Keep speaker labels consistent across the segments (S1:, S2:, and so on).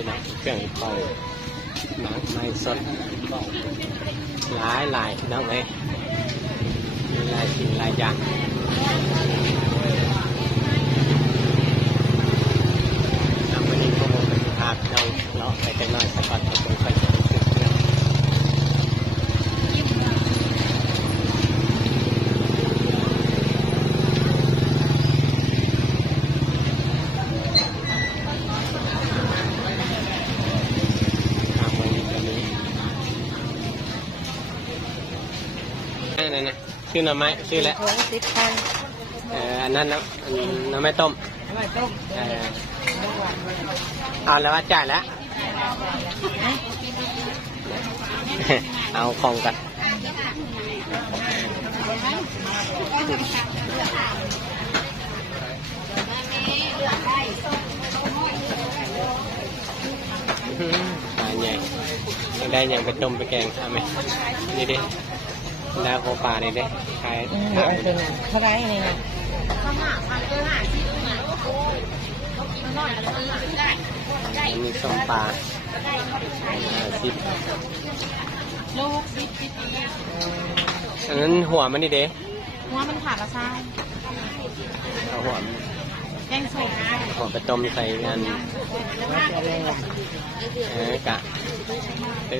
S1: พี่น้องเครื่งเป่าหนังไม้สดหลายหลายพี่น้องเลยหลายสิ่งหลายอย่างนำวันนี้พวกผมเป็นภาพพี่น้องเลาะไปจังน้อยสักก่อนครับผมค่อยจะไปซื้อเครื่องทำวันนี้ตัวนี้ นั่นนะชื่อหน่อไม้ชื่อแล้ว
S2: ถุงสิบพัน
S1: เอ่ออันนั้นนะอันหน่อไม้ต้ม
S2: เอาไว้ต้ม
S1: เอ่อเอาแล้วว่าจ่ายแล้ว เอาของกันปลาใหญ่ไม่ได้ยังไปต้มไปแกงเอาไหมนี่ดิ ดาวโคปลานี่ดิขาย
S2: อืม
S1: ขาย
S2: เอาเป็นเท่าไหรนี่นะ
S1: อันนี้ส้มปลาห้าสิบ
S3: โลหกสิบสิบ
S1: อันนั้นหัวมันนี่เด้
S3: หัวมันขาดละซ้าย
S1: เอาหัวมัน
S3: แกงส้ม
S1: หัวไปต้มใส่งาน
S2: เอาเลยอะ
S1: เออกะเ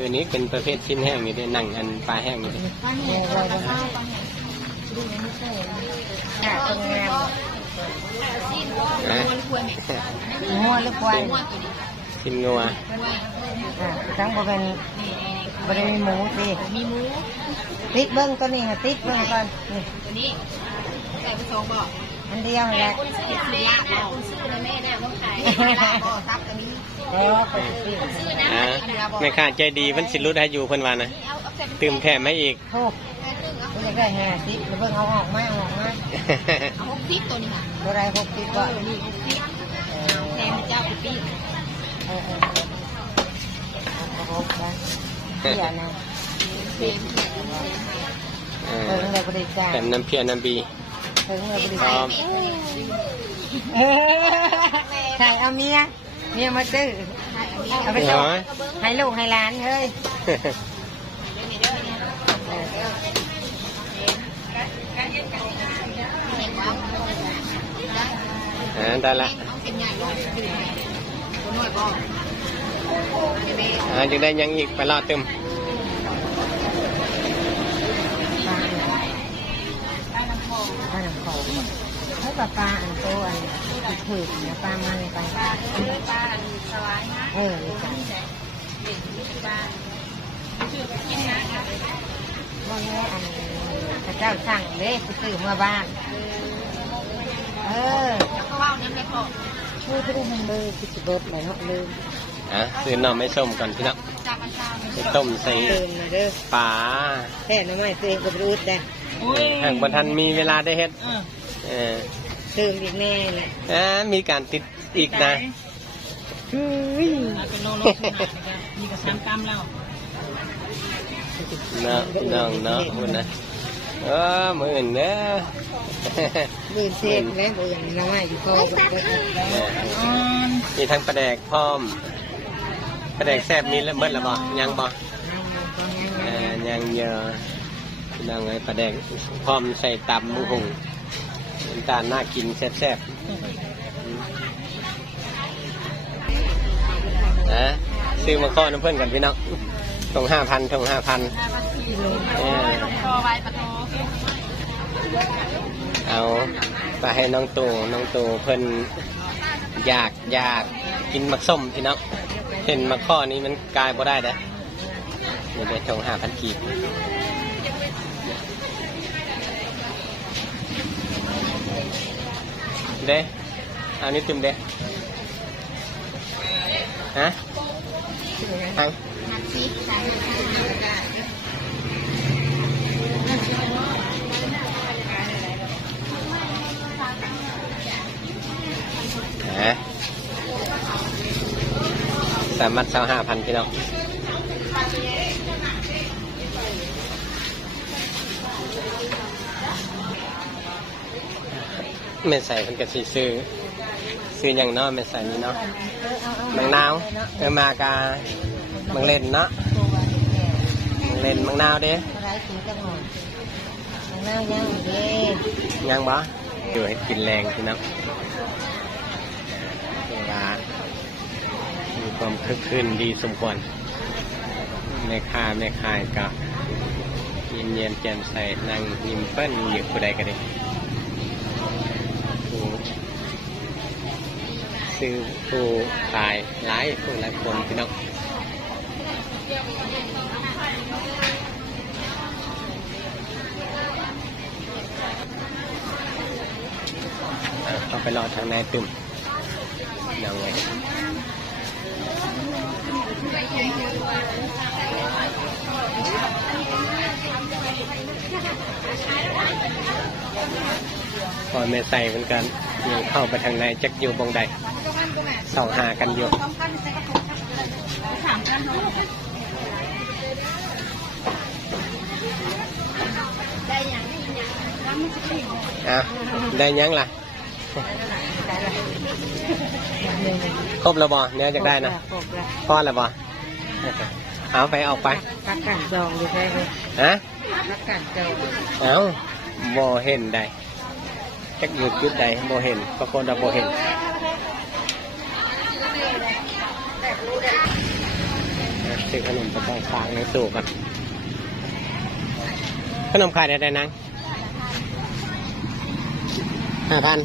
S1: ออนี้เป็นประเภทชิ้นแห้งนี่เด้หนังอันปลาแห้งนี่เด้
S3: ตอนนี้ขาดละซ้ายตอนนี้
S2: จ้าตรงงาม
S1: นะ
S2: หัวหรือควาย
S1: ชิ้นงัว
S2: ทั้งบริเวณบริเวณหมูสิ
S3: มีหมู
S2: ติดเบิ้งตัวนี้ค่ะติดเบิ้งก่อนนี่
S3: ตัวนี้ใส่ผสมบอก
S2: อันเดียวแหละ
S3: คุณซื้อซื้อละคุณซื้อแล้วแม่เนี่ยต้องขายก็ซับตัวนี้ อ่า
S1: แม่ค้าใจดีเพิ่นสิรุดให้อยู่เพิ่นว่านะ
S3: เอาเอาใส่
S1: ตื่มแถมให้อีก
S2: ถูกก็จะได้ห้าสิบแล้วเบิ้งเอาออกมาเอาออกมา
S3: เอาหกสิบตัวนี้ค่ะ
S2: ตัวใดหกสิบ
S3: เอ
S2: ก็
S3: อนี่หกสิบแทนเจ้าปีปี
S2: เออเออเอาหกนะเสียนะ
S3: เทม
S1: เอ
S2: เพิ่
S1: อง
S2: เลยบริจาค
S1: แถมน้ำเพียน้ำบี
S2: เพิ่งเลยบริ
S1: พร้
S2: จา
S1: อ
S2: ค
S1: ม
S2: ใช่เอาเมีย เมียมาซื้อเอาไปส่งให้ลูกให้หลานเฮ้ย
S1: อ่าได้ละ
S3: เอาเป็นใหญ่ลงคือตัวน้อยบอก
S1: อ่าจึงได้ยังอีกไปรอดเต็ม
S2: ปลาปลาน้ำโขงให้ปลาปลาอันโตอัน ถือนะปลามันไป
S3: ปลาอันสไลด์นะ
S2: เออจ้ะ
S3: ปลาชื่อกินนะ
S2: ว่าแม่อันพระเจ้าสั่งเด้ไปซื้อเมาบ้านเออ
S3: เขาว่านั้นไม่พอ
S2: ช่วยไปได้มันเลยคิดจะเบิดเลยเนาะลืม
S1: อะซื้อน่อไม้ส้มก่อนพี่น้อง
S3: จากอันเช้า
S1: ไปต้มใส่ปลา
S2: แค่น้ำไม่ซื้อกับรูดได้
S1: หากบรรทันมีเวลาได้เฮ็ดเออ
S2: เติมอีกแน่เลย
S1: อ่ามีการติดอีกนะ
S2: อืม
S3: เป็นโลโลมีกระชังกำแล้ว
S1: เนาะพี่น้องเนาะพูดนะเออมืออื่นเด้อ
S2: บืนเสียบแล้วบืนน้ำไม่อยู่คอกับเบิด
S1: เออมีทั้งปลาแดกพร้อมปลาแดกแซ่บมีแล้วเบิดแล้วบ่ยังบ่เออยังเยอะพี่น้องไอ้ยปลาแดกพร้อมใส่ตำมุหุง น้ำตาลน่ากินแซ่บๆนะซื้อมาข้อน้ำเพื่อนกันพี่น้องตรงห้าพันตรงห้าพัน
S3: พอไว้ปะโต
S1: เอาไปให้น้องตูน้องตูเพิ่นอยากอยากกินมักส้มพี่น้องเห็นมักข้อนี้มันกลายบ่ได้เด้อเดี๋ยวไปทงห้าพันกีบ เด้เอานี่ติมเด้ฮะทัง
S3: หักซีใส่
S1: ฮะสามารถเช่าห้าพันพี่น้อง ไม่ใส่เพิ่นก็สิซื้อซื้อหยังเนาะไม่ใส่นี่เนาะมังนาวเออมากามังเล่นเนาะมังเล่นมังนาวเด้
S2: อะไรกินจังหวะมังนาวย่างเด้
S1: ยังบ่อยู่ให้กินแรงพี่น้องเวลามีความคึกคืนดีสมควรแม่ค้าแม่ขายก็ยิ้มเย็นแจ่มใสนั่งยิ้มเปิ้นอยู่ผู้ใดก็ได้ ซื้อผู้ขายหลายผู้หลายคนพี่น้องอะเข้าไปรอทางในตึมยังไงพอแม่ใส่เหมือนกันยังเข้าไปทางในจักอยู่บงใด เสาหากันอยู่อะได้ยังล่ะครบแล้วบ่เนี่ยจะได้นะ
S2: ครบแล้ว
S1: พอแล้วบ่เอาไปออกไป
S2: พักกันจองอยู่ได้เลย
S1: ฮะ
S2: พักกันจอง
S1: เอาบ่เห็นได้จักอยู่จุดใดบ่เห็นปรากฏว่าบ่เห็น ซื้อขนมไปต้องฝากในสู่กันขนมขายได้ได้นังห้าพัน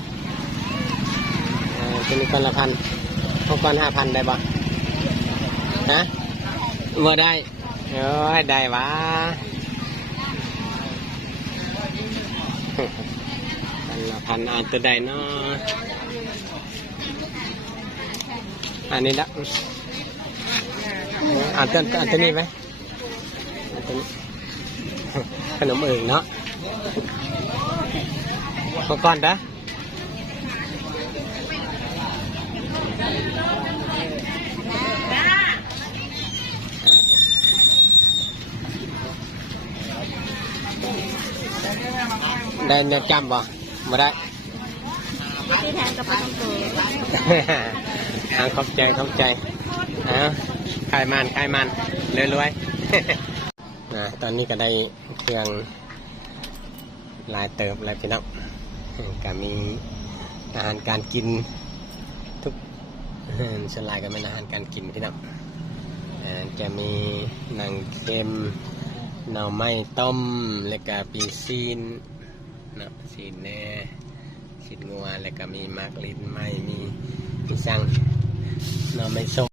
S1: เออจะมีคนละพันพวกคนห้าพันได้บ่ฮะบ่ได้โอ้ยได้วะพันละพันเอาตัวใดเนาะอันนี้ละ อาตัวเอาตัวนี้ไหมเอาตัวนี้ขนมอื่นเนาะพอก่อนเด้อได้เนื้อจำบ่มาได้
S3: ที่แทนกับปลาต้องโก
S1: ทางขอบใจขอบใจเอา ขายมันขายมันรวยๆนะตอนนี้ก็ได้เครื่องลายเติบล้วพี่น้องก็มีอาหารการกินทุกส่วนหลายก็เป็นอาหารการกินพี่น้องจะมีหนังเค็มหน่อไม้ต้มแล้วก็ปีซีนนะซีนแน่ซีนงัวแล้วก็มีมากลิ้นไม้มีมีสั่งหน่อไม้ส้ม